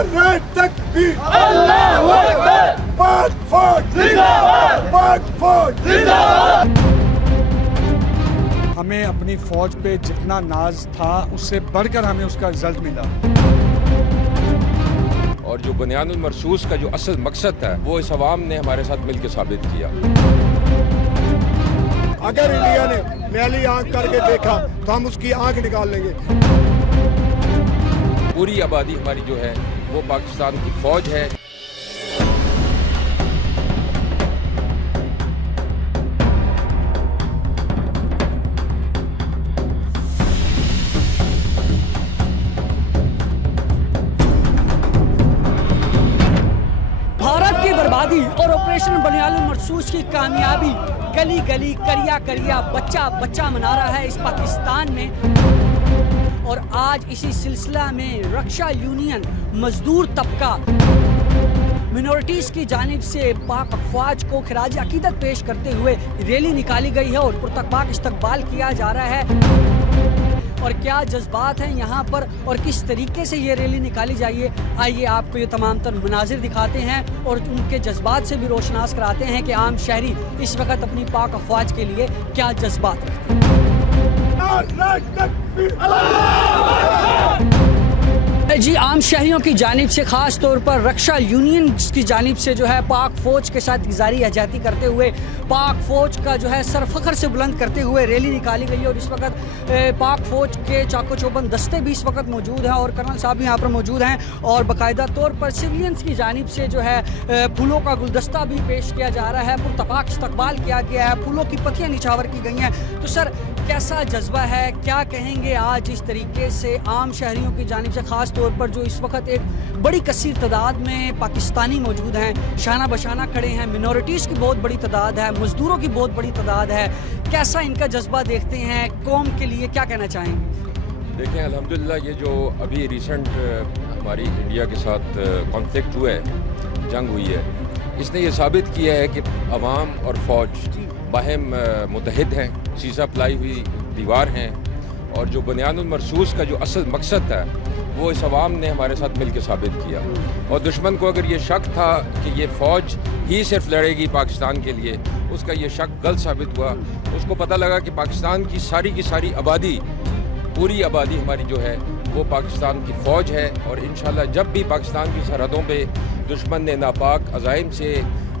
नारे तकबीर, अल्लाहू अकबर, पाक फौज जिंदाबाद, पाक फौज जिंदाबाद। हमें अपनी फौज पे जितना नाज था उससे बढ़कर हमें उसका रिजल्ट मिला। और जो बुनियानुल मरसूस का जो असल मकसद था वो इस अवाम ने हमारे साथ मिलकर साबित किया। अगर इंडिया ने मैली आंख करके देखा तो हम उसकी आंख निकाल लेंगे। पूरी आबादी हमारी जो है वो पाकिस्तान की फौज है। और ऑपरेशन बुनियानुल मरसूस की कामयाबी गली गली करिया करिया बच्चा बच्चा मना रहा है इस पाकिस्तान में। और आज इसी सिलसिला में रक्षा यूनियन मजदूर तबका मिनॉरिटीज़ की जानिब से पाक अफवाज को खिराज अकीदत पेश करते हुए रैली निकाली गई है और पुरतकबाक इस्तकबाल किया जा रहा है। और क्या जज्बात हैं यहाँ पर और किस तरीके से ये रैली निकाली जाइए, आइए आपको ये तमाम तर मनाजिर दिखाते हैं और उनके जज्बात से भी रोशनास कराते हैं कि आम शहरी इस वक्त अपनी पाक अफवाज के लिए क्या जज्बात रखते हैं। जी, आम शहरियों की जानिब से ख़ास तौर पर रक्षा यूनियन की जानिब से जो है पाक फ़ौज के साथ गुजारी आज़ादी करते हुए पाक फ़ौज का जो है सर फ़ख्र से बुलंद करते हुए रैली निकाली गई है। और इस वक्त पाक फ़ौज के चाको चौबंद दस्ते भी इस वक्त मौजूद हैं और कर्नल साहब भी यहाँ पर मौजूद हैं और बाकायदा तौर पर सिविलियंस की जानिब से जो है फूलों का गुलदस्ता भी पेश किया जा रहा है, पुरतपाक इस्तकबाल किया गया है, फूलों की पत्तियाँ निछावर की गई हैं। तो सर, कैसा जज्बा है, क्या कहेंगे आज इस तरीके से आम शहरियों की जानिब से, ख़ास तौर पर जो इस वक्त एक बड़ी कसीर तादाद में पाकिस्तानी मौजूद हैं, शाना बशाना खड़े हैं, मिनॉरिटीज़ की बहुत बड़ी तादाद है, मज़दूरों की बहुत बड़ी तादाद है, कैसा इनका जज्बा देखते हैं, कौम के लिए क्या कहना चाहेंगे? देखें, अल्हम्दुलिल्लाह ये जो अभी रिसेंट हमारी इंडिया के साथ कॉन्फ्लिक्ट हुआ है, जंग हुई है, इसने ये साबित किया है कि अवाम और फ़ौज बाहम मुतहद हैं, सीसा पलाई हुई दीवार हैं। और जो बुनियानुल मरसूस का जो असल मकसद था वो इस अवाम ने हमारे साथ मिलकर साबित किया। और दुश्मन को अगर ये शक था कि ये फ़ौज ही सिर्फ लड़ेगी पाकिस्तान के लिए, उसका ये शक गलत साबित हुआ। उसको पता लगा कि पाकिस्तान की सारी आबादी, पूरी आबादी हमारी जो है वो पाकिस्तान की फ़ौज है। और इंशाल्लाह जब भी पाकिस्तान की सरहदों पे दुश्मन ने नापाक अज़ाइम से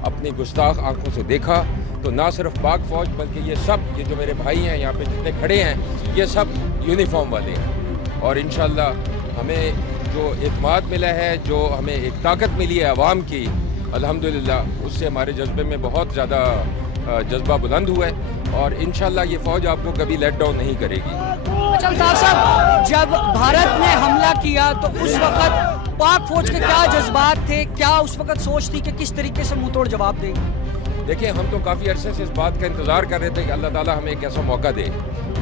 अपनी गुस्ताख आँखों से देखा तो ना सिर्फ पाक फ़ौज बल्कि ये सब, ये जो मेरे भाई हैं यहाँ पे जितने खड़े हैं, ये सब यूनिफॉर्म वाले हैं। और इंशाल्लाह हमें जो एतमाद मिला है, जो हमें एक ताकत मिली है अवाम की, अल्हम्दुलिल्लाह उससे हमारे जज्बे में बहुत ज़्यादा जज्बा बुलंद हुआ है। और इंशाल्लाह ये फ़ौज आपको कभी लेट डाउन नहीं करेगी। अच्छा साहब, जब भारत ने हमला किया तो उस वक्त पाक फ़ौज के क्या जज्बात थे, क्या उस वक्त सोच थी कि किस तरीके से मुंह तोड़ जवाब देंगे? देखिए, हम तो काफ़ी अरसे से इस बात का इंतज़ार कर रहे थे कि अल्लाह ताला हमें एक ऐसा मौका दे।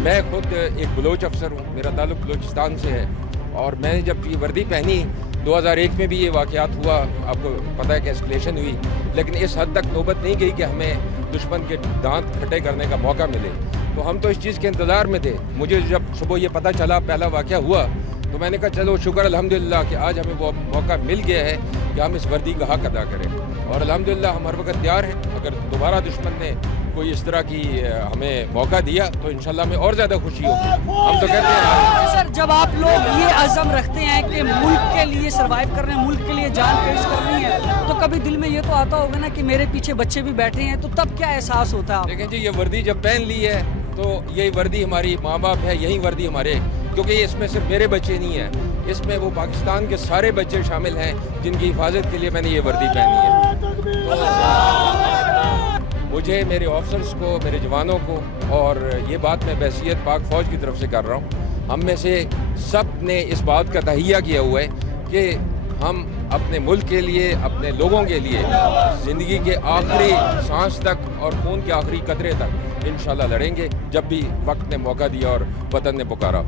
मैं खुद एक बलोच अफसर हूँ, मेरा ताल्लुक़ बलोचिस्तान से है। और मैंने जब ये वर्दी पहनी 2001 में भी ये वाक़यात हुआ, आपको पता है कि एस्केलेशन हुई, लेकिन इस हद तक नौबत नहीं गई कि हमें दुश्मन के दांत खट्टे करने का मौका मिले। तो हम तो इस चीज़ के इंतज़ार में थे। मुझे जब सुबह ये पता चला पहला वाक़या हुआ तो मैंने कहा चलो शुक्र अल्हम्दुलिल्लाह कि आज हमें वो मौका मिल गया है कि हम इस वर्दी का हक़ अदा करें। और अल्हम्दुलिल्लाह हम हर वक्त तैयार हैं। अगर दोबारा दुश्मन ने कोई इस तरह की हमें मौका दिया तो इंशाल्लाह हमें और ज़्यादा खुशी होगी। हम तो कहते हैं सर, जब आप लोग ये अज़म रखते हैं कि मुल्क के लिए सर्वाइव कर रहे हैं, मुल्क के लिए जान पेश करनी है, तो कभी दिल में ये तो आता होगा ना कि मेरे पीछे बच्चे भी बैठे हैं, तो तब क्या एहसास होता है? लेकिन जी, ये वर्दी जब पहन ली है तो यही वर्दी हमारी माँ बाप है, यही वर्दी हमारे, क्योंकि इसमें सिर्फ मेरे बच्चे नहीं हैं, इसमें वो पाकिस्तान के सारे बच्चे शामिल हैं जिनकी हिफाजत के लिए मैंने ये वर्दी पहनी है। तो मुझे, मेरे ऑफिसर्स को, मेरे जवानों को, और ये बात मैं बहसीत पाक फ़ौज की तरफ से कर रहा हूँ, हम में से सब ने इस बात का तहिया किया हुआ है कि हम अपने मुल्क के लिए, अपने लोगों के लिए ज़िंदगी के आखिरी सांस तक और खून के आखिरी कतरे तक इंशाल्लाह लड़ेंगे, जब भी वक्त ने मौका दिया और वतन ने पुकारा।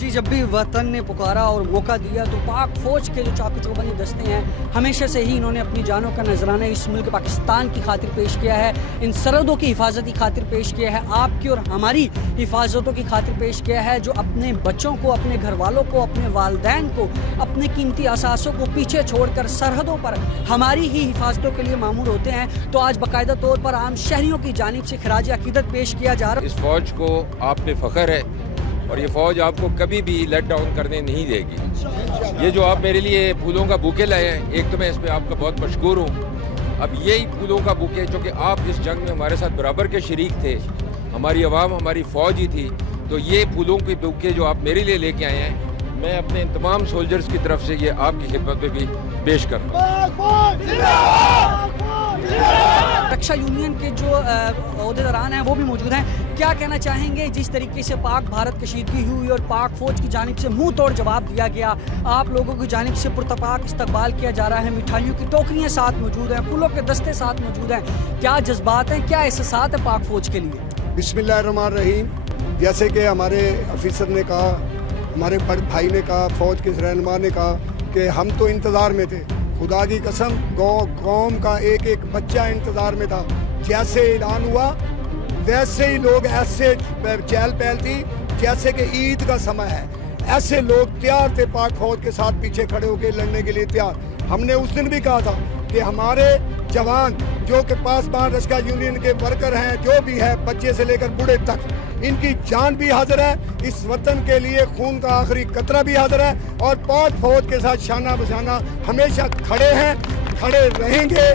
जी, जब भी वतन ने पुकारा और मौका दिया तो पाक फौज के जो चाकू चौबंदी दस्ते हैं हमेशा से ही इन्होंने अपनी जानों का नजराना इस मुल्क पाकिस्तान की खातिर पेश किया है, इन सरहदों की हिफाजत की खातिर पेश किया है, आपकी और हमारी हिफाजतों की खातिर पेश किया है, जो अपने बच्चों को, अपने घर वालों को, अपने वालदैन को, अपने कीमती असासों को पीछे छोड़कर सरहदों पर हमारी ही हिफाजतों के लिए मामूर होते हैं। तो आज बाकायदा तौर पर आम शहरियों की जानिब से खराज अकीदत पेश किया जा रहा है। इस फौज को आप पे फख्र है और ये फौज आपको कभी भी लेट डाउन करने नहीं देगी। ये जो आप मेरे लिए फूलों का बुके लाए हैं, एक तो मैं इस पे आपका बहुत मशकूर हूँ। अब यही फूलों का बुके जो कि आप इस जंग में हमारे साथ बराबर के शरीक थे, हमारी आवाम हमारी फौज ही थी, तो ये फूलों के बुके जो आप मेरे लिए लेके आए हैं, मैं अपने तमाम सोल्जर्स की तरफ से ये आपकी खिदमत में भी पेश कर रहा हूँ। रक्षा यूनियन के जो अहदेदारान हैं वो भी मौजूद हैं, क्या कहना चाहेंगे जिस तरीके से पाक भारत कशीदगी हुई और पाक फौज की जानिब से मुंह तोड़ जवाब दिया गया, आप लोगों की जानिब से पुरतपाक इस्तकबाल किया जा रहा है, मिठाइयों की टोकरियां साथ मौजूद हैं, फूलों के दस्ते साथ मौजूद हैं, क्या जज्बात हैं, क्या एहसास है पाक फौज के लिए? बिस्मिल्लाहिर्रहमानिर्रहीम। जैसे कि हमारे अफसर ने कहा, हमारे बड़े भाई ने कहा, फौज के रहनुमा ने कहा कि हम तो इंतज़ार में थे, खुदा की कसम कौम का एक एक बच्चा इंतज़ार में था। जैसे ऐलान हुआ वैसे ही लोग ऐसे चहल पहल थी जैसे कि ईद का समय है, ऐसे लोग तैयार थे पाक फौज के साथ पीछे खड़े होकर लड़ने के लिए तैयार। हमने उस दिन भी कहा था कि हमारे जवान जो कि पासबान रक्षा यूनियन के वर्कर हैं, जो भी है बच्चे से लेकर बूढ़े तक, इनकी जान भी हाजिर है, इस वतन के लिए खून का आखिरी कतरा भी हाजिर है और पाक फौज के साथ शाना बशाना हमेशा खड़े हैं, खड़े रहेंगे।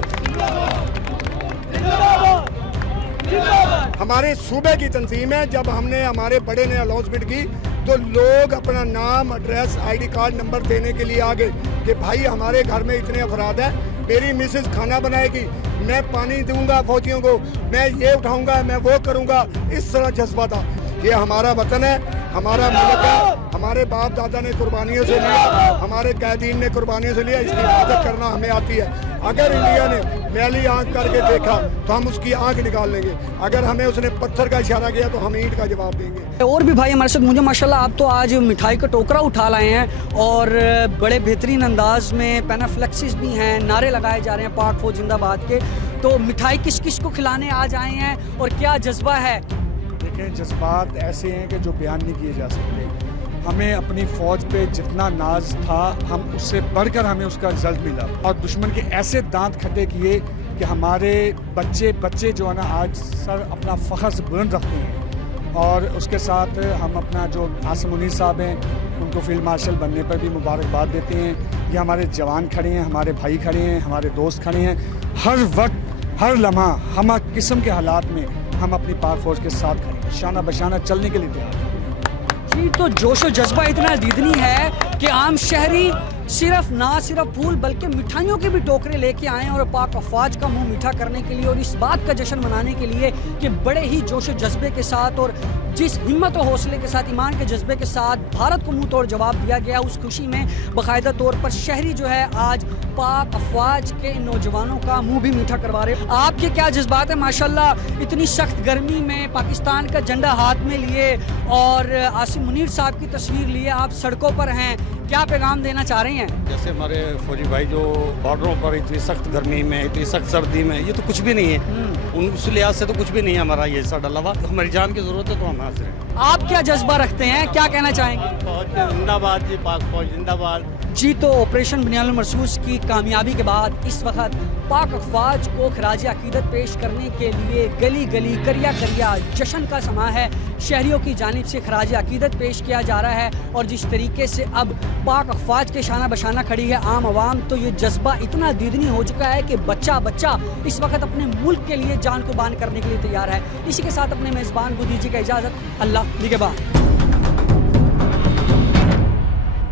हमारे सूबे की तंजीम है, जब हमने हमारे बड़े ने अनाउंसमेंट की तो लोग अपना नाम, एड्रेस, आईडी कार्ड नंबर देने के लिए आ गए कि भाई हमारे घर में इतने अफराद हैं, मेरी मिसेज खाना बनाएगी, मैं पानी दूंगा फौजियों को, मैं ये उठाऊंगा, मैं वो करूंगा। इस तरह जज्बा था। ये हमारा वतन है, हमारा मुल्क है, हमारे बाप दादा ने कुर्बानियों से लिया, हमारे कैदीन ने कुर्बानियों से लिया, इसकी हिफाजत करना हमें आती है। अगर इंडिया ने मैली आंख करके देखा तो हम उसकी आंख निकाल लेंगे, अगर हमें उसने पत्थर का इशारा किया तो हम ईंट का जवाब देंगे। और भी भाई हमारे साथ मुझे माशाल्लाह आप तो आज मिठाई का टोकरा उठा लाए हैं और बड़े बेहतरीन अंदाज में पेनाफ्लेक्सिस भी हैं, नारे लगाए जा रहे हैं पाक फौज जिंदाबाद के, तो मिठाई किस किस को खिलाने आज आए हैं और क्या जज्बा है? देखें, जज्बात ऐसे हैं कि जो बयान नहीं किए जा सकते। हमें अपनी फ़ौज पे जितना नाज था, हम उससे बढ़कर हमें उसका रिजल्ट मिला और दुश्मन के ऐसे दांत खट्टे किए कि हमारे बच्चे जो है ना आज सर अपना फ़ख्र से बुलंद रखते हैं। और उसके साथ हम अपना जो आसिम मुनीर साहब हैं, उनको फील्ड मार्शल बनने पर भी मुबारकबाद देते हैं। ये हमारे जवान खड़े हैं, हमारे भाई खड़े हैं, हमारे दोस्त खड़े हैं, हर वक्त हर लम्हा हम किस्म के हालात में हम अपनी पाक फौज के साथ खड़े हैं, शाना बशाना चलने के लिए तैयार हैं। जी, तो जोश व जज्बा इतना दीदनी है कि आम शहरी ना सिर्फ फूल बल्कि मिठाइयों के भी टोकरे लेके आए हैं और पाक अफवाज का मुंह मीठा करने के लिए और इस बात का जश्न मनाने के लिए कि बड़े ही जोश व जज्बे के साथ और जिस हिम्मत और हौसले के साथ, ईमान के जज्बे के साथ भारत को मुंह तोड़ जवाब दिया गया, उस खुशी में बाकायदा तौर पर शहरी जो है आज पाक अफवाज के नौजवानों का मुंह भी मीठा करवा रहे। आपके क्या जज्बात है? माशाल्लाह इतनी सख्त गर्मी में पाकिस्तान का झंडा हाथ में लिए और आसिम मुनीर साहब की तस्वीर लिए आप सड़कों पर हैं, क्या पैगाम देना चाह रहे हैं? जैसे हमारे फौजी भाई जो बॉर्डरों पर इतनी सख्त गर्मी में, इतनी सख्त सर्दी में, ये तो कुछ भी नहीं है, उस लिहाज से तो कुछ भी नहीं है हमारा ये साढ़ा लवा, हमारी जान की जरूरत है तो हम हाजिर हैं। आप क्या जज्बा रखते हैं, क्या कहना चाहेंगे? जिंदाबाद जी, पाक फौज जिंदाबाद जी। तो ऑपरेशन बुनियानुल मरसूस की कामयाबी के बाद इस वक्त पाक अफवाज को खराज अकीदत पेश करने के लिए गली गली करिया करिया जश्न का समा है, शहरियों की जानिब से खराज अकीदत पेश किया जा रहा है और जिस तरीके से अब पाक अफवाज के शाना बशाना खड़ी है आम आवाम, तो ये जज्बा इतना दीदनी हो चुका है कि बच्चा इस वक्त अपने मुल्क के लिए जान कुर्बान करने के लिए तैयार है। इसी के साथ अपने मेज़बान को दीजिएगा इजाज़त। अल्लाह निगहबान।